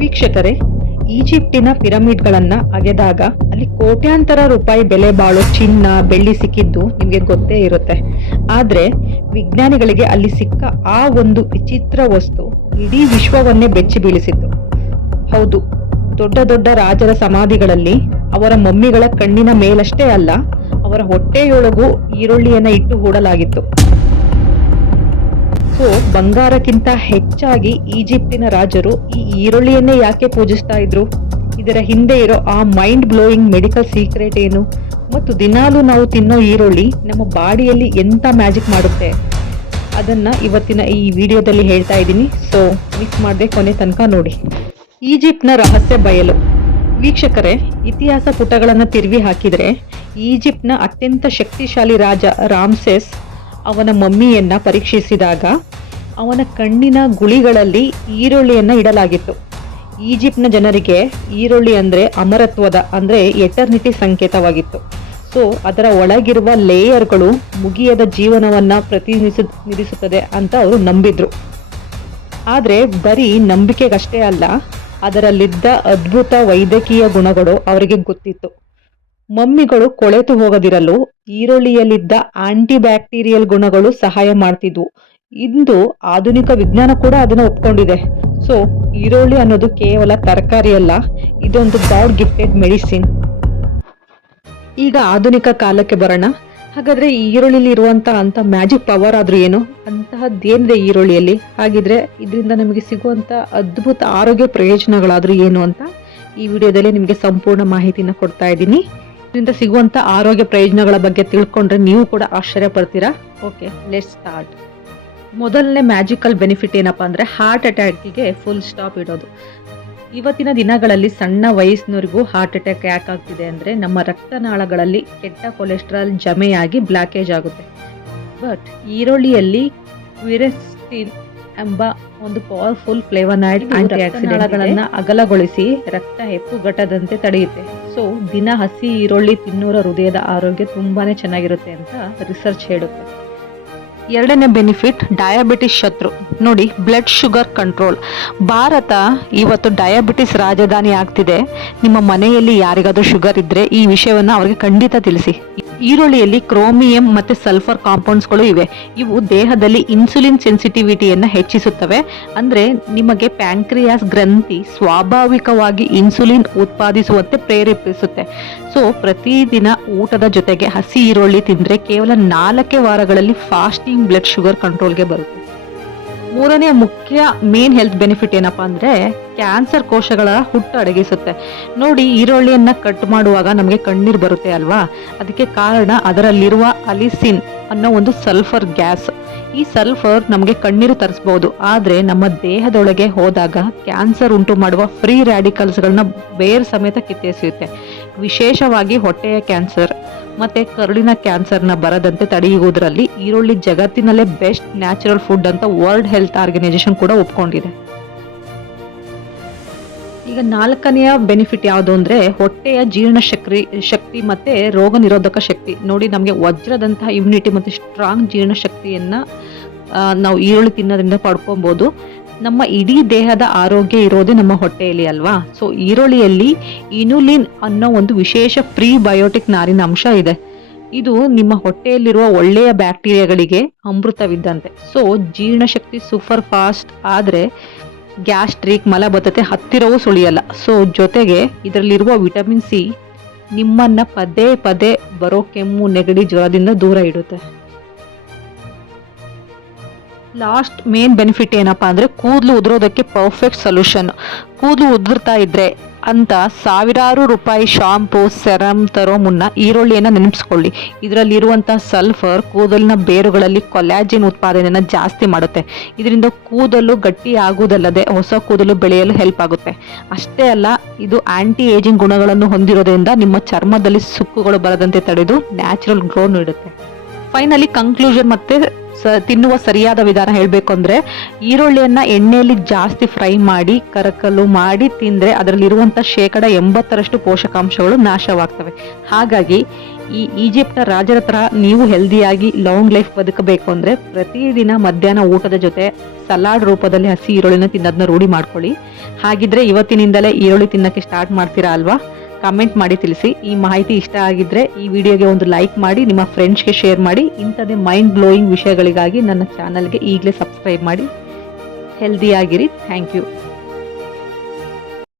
ವೀಕ್ಷಕರೇ, ಈಜಿಪ್ಟಿನ ಪಿರಮಿಡ್ಗಳನ್ನ ಅಗೆದಾಗ ಅಲ್ಲಿ ಕೋಟ್ಯಾಂತರ ರೂಪಾಯಿ ಬೆಲೆ ಬಾಳೋ ಚಿನ್ನ ಬೆಳ್ಳಿ ಸಿಕ್ಕಿದ್ದು ನಿಮಗೆ ಗೊತ್ತೇ ಇರುತ್ತೆ. ಆದ್ರೆ ವಿಜ್ಞಾನಿಗಳಿಗೆ ಅಲ್ಲಿ ಸಿಕ್ಕ ಆ ಒಂದು ವಿಚಿತ್ರ ವಸ್ತು ಇಡೀ ವಿಶ್ವವನ್ನೇ ಬೆಚ್ಚಿ ಬೀಳಿಸಿತ್ತು. ಹೌದು, ದೊಡ್ಡ ದೊಡ್ಡ ರಾಜರ ಸಮಾಧಿಗಳಲ್ಲಿ ಅವರ ಮಮ್ಮಿಗಳ ಕಣ್ಣಿನ ಮೇಲಷ್ಟೇ ಅಲ್ಲ, ಅವರ ಹೊಟ್ಟೆಯೊಳಗೂ ಈರುಳ್ಳಿಯನ್ನ ಇಟ್ಟು ಹೂಡಲಾಗಿತ್ತು. ಸೊ ಬಂಗಾರಕ್ಕಿಂತ ಹೆಚ್ಚಾಗಿ ಈಜಿಪ್ಟಿನ ರಾಜರು ಈ ಈರುಳ್ಳಿಯನ್ನೇ ಯಾಕೆ ಪೂಜಿಸ್ತಾ ಇದ್ರು? ಇದರ ಹಿಂದೆ ಇರೋ ಆ ಮೈಂಡ್ ಬ್ಲೋಯಿಂಗ್ ಮೆಡಿಕಲ್ ಸೀಕ್ರೆಟ್ ಏನು? ಮತ್ತು ದಿನಾಲೂ ನಾವು ತಿನ್ನೋ ಈರುಳ್ಳಿ ನಮ್ಮ ಬಾಡಿಯಲ್ಲಿ ಎಂತ ಮ್ಯಾಜಿಕ್ ಮಾಡುತ್ತೆ ಅದನ್ನ ಇವತ್ತಿನ ಈ ವಿಡಿಯೋದಲ್ಲಿ ಹೇಳ್ತಾ ಇದ್ದೀನಿ. ಸೊ ಮಿಸ್ ಮಾಡದೆ ಕೊನೆ ತನಕ ನೋಡಿ. ಈಜಿಪ್ಟ್ನ ರಹಸ್ಯ ಬಯಲು. ವೀಕ್ಷಕರೇ, ಇತಿಹಾಸ ಪುಟಗಳನ್ನು ತಿರುವಿ ಹಾಕಿದರೆ ಈಜಿಪ್ಟ್ನ ಅತ್ಯಂತ ಶಕ್ತಿಶಾಲಿ ರಾಜ ರಾಮ್ಸೆಸ್ ಅವನ ಮಮ್ಮಿಯನ್ನ ಪರೀಕ್ಷಿಸಿದಾಗ ಅವನ ಕಣ್ಣಿನ ಗುಳಿಗಳಲ್ಲಿ ಈರುಳ್ಳಿಯನ್ನ ಇಡಲಾಗಿತ್ತು. ಈಜಿಪ್ಟ್ನ ಜನರಿಗೆ ಈರುಳ್ಳಿ ಅಂದ್ರೆ ಅಮರತ್ವದ ಅಂದ್ರೆ ಎಟರ್ನಿಟಿ ಸಂಕೇತವಾಗಿತ್ತು. ಸೊ ಅದರ ಒಳಗಿರುವ ಲೇಯರ್ಗಳು ಮುಗಿಯದ ಜೀವನವನ್ನ ಪ್ರತಿನಿಧಿಸುತ್ತದೆ ಅಂತ ಅವರು ನಂಬಿದ್ರು. ಆದ್ರೆ ಬರೀ ನಂಬಿಕೆಗಷ್ಟೇ ಅಲ್ಲ, ಅದರಲ್ಲಿದ್ದ ಅದ್ಭುತ ವೈದ್ಯಕೀಯ ಗುಣಗಳು ಅವರಿಗೆ ಗೊತ್ತಿತ್ತು. ಮಮ್ಮಿಗಳು ಕೊಳೆತು ಹೋಗದಿರಲು ಈರುಳ್ಳಿಯಲ್ಲಿದ್ದ ಆಂಟಿ ಬ್ಯಾಕ್ಟೀರಿಯಲ್ ಗುಣಗಳು ಸಹಾಯ ಮಾಡ್ತಿದ್ವು. ಇಂದು ಆಧುನಿಕ ವಿಜ್ಞಾನ ಕೂಡ ಅದನ್ನ ಒಪ್ಕೊಂಡಿದೆ. ಸೊ ಈರುಳ್ಳಿ ಅನ್ನೋದು ಕೇವಲ ತರಕಾರಿ ಅಲ್ಲ, ಇದೊಂದು ಗಾಡ್ ಗಿಫ್ಟೆಡ್ ಮೆಡಿಸಿನ್. ಈಗ ಆಧುನಿಕ ಕಾಲಕ್ಕೆ ಬರೋಣ. ಹಾಗಾದ್ರೆ ಈ ಈರುಳ್ಳಿಲಿ ಇರುವಂತಹ ಅಂತ ಮ್ಯಾಜಿಕ್ ಪವರ್ ಆದ್ರೂ ಏನು? ಅಂತಹದ್ದೇನಿದೆ ಈರುಳ್ಳಿಯಲ್ಲಿ? ಹಾಗಿದ್ರೆ ಇದರಿಂದ ನಮಗೆ ಸಿಗುವಂತ ಅದ್ಭುತ ಆರೋಗ್ಯ ಪ್ರಯೋಜನಗಳಾದ್ರೂ ಏನು ಅಂತ ಈ ವಿಡಿಯೋದಲ್ಲಿ ನಿಮಗೆ ಸಂಪೂರ್ಣ ಮಾಹಿತಿನ ಕೊಡ್ತಾ ಇದ್ದೀನಿ. ಇದರಿಂದ ಸಿಗುವಂತ ಆರೋಗ್ಯ ಪ್ರಯೋಜನಗಳ ಬಗ್ಗೆ ತಿಳ್ಕೊಂಡ್ರೆ ನೀವು ಕೂಡ ಆಶ್ಚರ್ಯ ಪಡ್ತೀರಾ. Okay, let's start. ಮೊದಲನೇ ಮ್ಯಾಜಿಕಲ್ ಬೆನಿಫಿಟ್ ಏನಪ್ಪಾ ಅಂದ್ರೆ ಹಾರ್ಟ್ ಅಟ್ಯಾಕಿಗೆ ಫುಲ್ ಸ್ಟಾಪ್ ಇಡೋದು. ಇವತ್ತಿನ ದಿನಗಳಲ್ಲಿ ಸಣ್ಣ ವಯಸ್ಸಿನವರಿಗೂ ಹಾರ್ಟ್ ಅಟ್ಯಾಕ್ ಯಾಕೆ ಆಗ್ತಿದೆ ಅಂದ್ರೆ ನಮ್ಮ ರಕ್ತನಾಳಗಳಲ್ಲಿ ಕೆಟ್ಟ ಕೊಲೆಸ್ಟ್ರಾಲ್ ಜಮೆಯಾಗಿ ಬ್ಲಾಕೇಜ್ ಆಗುತ್ತೆ. ಬಟ್ ಈರುಳ್ಳಿಯಲ್ಲಿ ಕ್ವಿರೆಸ್ಟಿನ್ ಎಂಬ ಒಂದು ಪವರ್ಫುಲ್ ಫ್ಲೇವನಾಯ್ಡ್ ಆಂಟಿ ಆಕ್ಸಿಡೆಂಟ್ಗಳನ್ನ ಅಗಲಗೊಳಿಸಿ ರಕ್ತ ಹೆಪ್ಪುಗಟ್ಟದಂತೆ ತಡೆಯುತ್ತೆ. ಸೊ ದಿನ ಹಸಿ ಈರುಳ್ಳಿ ತಿನ್ನೋರ ಹೃದಯದ ಆರೋಗ್ಯ ತುಂಬಾನೇ ಚೆನ್ನಾಗಿರುತ್ತೆ ಅಂತ ರಿಸರ್ಚ್ ಹೇಳುತ್ತೆ. ಎರಡನೇ ಬೆನಿಫಿಟ್ ಡಯಾಬಿಟಿಸ್ ಶತ್ರು. ನೋಡಿ, ಬ್ಲಡ್ ಶುಗರ್ ಕಂಟ್ರೋಲ್. ಭಾರತ ಇವತ್ತು ಡಯಾಬಿಟಿಸ್ ರಾಜಧಾನಿ ಆಗ್ತಿದೆ. ನಿಮ್ಮ ಮನೆಯಲ್ಲಿ ಯಾರಿಗಾದ್ರೂ ಶುಗರ್ ಇದ್ರೆ ಈ ವಿಷಯವನ್ನ ಅವರಿಗೆ ಖಂಡಿತ ತಿಳಿಸಿ. ಈರುಳ್ಳಿಯಲ್ಲಿ ಕ್ರೋಮಿಯಂ ಮತ್ತೆ ಸಲ್ಫರ್ ಕಾಂಪೌಂಡ್ಸ್ಗಳು ಇವೆ. ಇವು ದೇಹದಲ್ಲಿ ಇನ್ಸುಲಿನ್ ಸೆನ್ಸಿಟಿವಿಟಿಯನ್ನ ಹೆಚ್ಚಿಸುತ್ತವೆ. ಅಂದ್ರೆ ನಿಮಗೆ ಪ್ಯಾಂಕ್ರಿಯಾಸ್ ಗ್ರಂಥಿ ಸ್ವಾಭಾವಿಕವಾಗಿ ಇನ್ಸುಲಿನ್ ಉತ್ಪಾದಿಸುವಂತೆ ಪ್ರೇರೇಪಿಸುತ್ತೆ. ಸೊ ಪ್ರತಿದಿನ ಊಟದ ಜೊತೆಗೆ ಹಸಿ ಈರುಳ್ಳಿ ತಿಂದ್ರೆ ಕೇವಲ 4 ವಾರಗಳಲ್ಲಿ ಫಾಸ್ಟಿಂಗ್ ಬ್ಲಡ್ ಶುಗರ್ ಕಂಟ್ರೋಲ್ಗೆ ಬರುತ್ತೆ. ಮೂರನೇ ಮುಖ್ಯ ಮೇನ್ ಹೆಲ್ತ್ ಬೆನಿಫಿಟ್ ಏನಪ್ಪಾ ಅಂದ್ರೆ ಕ್ಯಾನ್ಸರ್ ಕೋಶಗಳ ಹುಟ್ಟು ಅಡಗಿಸುತ್ತೆ. ನೋಡಿ, ಈರುಳ್ಳಿಯನ್ನ ಕಟ್ ಮಾಡುವಾಗ ನಮಗೆ ಕಣ್ಣೀರು ಬರುತ್ತೆ ಅಲ್ವಾ? ಅದಕ್ಕೆ ಕಾರಣ ಅದರಲ್ಲಿರುವ ಅಲಿಸಿನ್ ಅನ್ನೋ ಒಂದು ಸಲ್ಫರ್ ಗ್ಯಾಸ್. ಈ ಸಲ್ಫರ್ ನಮಗೆ ಕಣ್ಣೀರು ತರಿಸಬಹುದು, ಆದ್ರೆ ನಮ್ಮ ದೇಹದೊಳಗೆ ಹೋದಾಗ ಕ್ಯಾನ್ಸರ್ ಉಂಟು ಮಾಡುವ ಫ್ರೀ ರ್ಯಾಡಿಕಲ್ಸ್ಗಳನ್ನ ಬೇರ್ ಸಮೇತ ಕಿತ್ತೆಸೆಯುತ್ತೆ. ವಿಶೇಷವಾಗಿ ಹೊಟ್ಟೆಯ ಕ್ಯಾನ್ಸರ್ ಮತ್ತೆ ಕರುಳಿನ ಕ್ಯಾನ್ಸರ್ನ ಬರದಂತೆ ತಡೆಯುವುದರಲ್ಲಿ ಈರುಳ್ಳಿ ಜಗತ್ತಿನಲ್ಲೇ ಬೆಸ್ಟ್ ನ್ಯಾಚುರಲ್ ಫುಡ್ ಅಂತ ವರ್ಲ್ಡ್ ಹೆಲ್ತ್ ಆರ್ಗನೈಸೇಷನ್ ಕೂಡ ಒಪ್ಕೊಂಡಿದೆ. ಈಗ 4ನೆಯ ಬೆನಿಫಿಟ್ ಯಾವುದು ಅಂದ್ರೆ ಹೊಟ್ಟೆಯ ಜೀರ್ಣ ಶಕ್ತಿ ಮತ್ತೆ ರೋಗ ನಿರೋಧಕ ಶಕ್ತಿ. ನೋಡಿ, ನಮಗೆ ವಜ್ರದಂತಹ ಇಮ್ಯುನಿಟಿ ಮತ್ತೆ ಸ್ಟ್ರಾಂಗ್ ಜೀರ್ಣ ಶಕ್ತಿಯನ್ನ ನಾವು ಈರುಳ್ಳಿ ತಿನ್ನೋದ್ರಿಂದ ಪಡ್ಕೊಬಹುದು. ನಮ್ಮ ಇಡೀ ದೇಹದ ಆರೋಗ್ಯ ಇರೋದೇ ನಮ್ಮ ಹೊಟ್ಟೆಯಲ್ಲಿ ಅಲ್ವಾ? ಸೊ ಈರುಳ್ಳಿಯಲ್ಲಿ ಇನುಲಿನ್ ಅನ್ನೋ ಒಂದು ವಿಶೇಷ ಪ್ರೀ ಬಯೋಟಿಕ್ ನಾರಿನ ಅಂಶ ಇದೆ. ಇದು ನಿಮ್ಮ ಹೊಟ್ಟೆಯಲ್ಲಿರುವ ಒಳ್ಳೆಯ ಬ್ಯಾಕ್ಟೀರಿಯಾಗಳಿಗೆ ಅಮೃತವಿದ್ದಂತೆ. ಸೊ ಜೀರ್ಣಶಕ್ತಿ ಸೂಪರ್ ಫಾಸ್ಟ್ ಆದ್ರೆ ಗ್ಯಾಸ್ಟ್ರಿಕ್ ಮಲಬದ್ಧತೆ ಹತ್ತಿರವೂ ಸುಳಿಯಲ್ಲ. ಸೊ ಜೊತೆಗೆ ಇದರಲ್ಲಿರುವ ವಿಟಮಿನ್ ಸಿ ನಿಮ್ಮನ್ನ ಪದೇ ಪದೇ ಬರೋ ಕೆಮ್ಮು ನೆಗಡಿ ಜ್ವರದಿಂದ ದೂರ ಇಡುತ್ತೆ. ಲಾಸ್ಟ್ ಮೇನ್ ಬೆನಿಫಿಟ್ ಏನಪ್ಪಾ ಅಂದ್ರೆ ಕೂದಲು ಉದುರೋದಕ್ಕೆ ಪರ್ಫೆಕ್ಟ್ ಸೊಲ್ಯೂಷನ್. ಕೂದಲು ಉದುರ್ತಾ ಇದ್ರೆ ಅಂತ ಸಾವಿರಾರು ರೂಪಾಯಿ ಶಾಂಪೂ ಸೆರಮ್ ತರೋ ಮುನ್ನ ಈರುಳ್ಳಿಯನ್ನ ನೆನಪಿಸ್ಕೊಳ್ಳಿ. ಇದರಲ್ಲಿರುವಂತಹ ಸಲ್ಫರ್ ಕೂದಲಿನ ಬೇರುಗಳಲ್ಲಿ ಕೊಲ್ಯಾಜಿನ್ ಉತ್ಪಾದನೆಯನ್ನ ಜಾಸ್ತಿ ಮಾಡುತ್ತೆ. ಇದರಿಂದ ಕೂದಲು ಗಟ್ಟಿ ಆಗುವುದಲ್ಲದೆ ಹೊಸ ಕೂದಲು ಬೆಳೆಯಲು ಹೆಲ್ಪ್ ಆಗುತ್ತೆ. ಅಷ್ಟೇ ಅಲ್ಲ, ಇದು ಆಂಟಿ ಏಜಿಂಗ್ ಗುಣಗಳನ್ನು ಹೊಂದಿರೋದ್ರಿಂದ ನಿಮ್ಮ ಚರ್ಮದಲ್ಲಿ ಸುಕ್ಕುಗಳು ಬರದಂತೆ ತಡೆದು ನ್ಯಾಚುರಲ್ ಗ್ಲೋ ನೀಡುತ್ತೆ. ಫೈನಲಿ ಕನ್ಕ್ಲೂಷನ್ ಮತ್ತೆ ತಿನ್ನುವ ಸರಿಯಾದ ವಿಧಾನ ಹೇಳಬೇಕು ಅಂದರೆ, ಈರುಳ್ಳಿಯನ್ನು ಎಣ್ಣೆಯಲ್ಲಿ ಜಾಸ್ತಿ ಫ್ರೈ ಮಾಡಿ ಕರಕಲು ಮಾಡಿ ತಿಂದರೆ ಅದರಲ್ಲಿರುವಂಥ 80% ಪೋಷಕಾಂಶಗಳು ನಾಶವಾಗ್ತವೆ. ಹಾಗಾಗಿ ಈ ಈಜಿಪ್ಟ್ನ ರಾಜರ ಥರ ನೀವು ಹೆಲ್ದಿಯಾಗಿ ಲಾಂಗ್ ಲೈಫ್ ಬದುಕಬೇಕು ಅಂದರೆ ಪ್ರತಿದಿನ ಮಧ್ಯಾಹ್ನ ಊಟದ ಜೊತೆ ಸಲಾಡ್ ರೂಪದಲ್ಲಿ ಹಸಿ ಈರುಳ್ಳಿನ ತಿನ್ನೋದನ್ನ ರೂಢಿ ಮಾಡ್ಕೊಳ್ಳಿ. ಹಾಗಿದ್ರೆ ಇವತ್ತಿನಿಂದಲೇ ಈರುಳ್ಳಿ ತಿನ್ನೋಕ್ಕೆ ಸ್ಟಾರ್ಟ್ ಮಾಡ್ತೀರಾ ಅಲ್ವಾ? ಕಮೆಂಟ್ ಮಾಡಿ ತಿಳಿಸಿ. ಈ ಮಾಹಿತಿ ಇಷ್ಟ ಆಗಿದ್ರೆ ಈ ವಿಡಿಯೋಗೆ ಒಂದು ಲೈಕ್ ಮಾಡಿ, ನಿಮ್ಮ ಫ್ರೆಂಡ್ಸ್ಗೆ ಶೇರ್ ಮಾಡಿ. ಇಂಥದ್ದೇ ಮೈಂಡ್ ಬ್ಲೋಯಿಂಗ್ ವಿಷಯಗಳಿಗಾಗಿ ನನ್ನ ಚಾನಲ್ಗೆ ಈಗಲೇ ಸಬ್ಸ್ಕ್ರೈಬ್ ಮಾಡಿ. ಹೆಲ್ದಿಯಾಗಿರಿ. Thank you.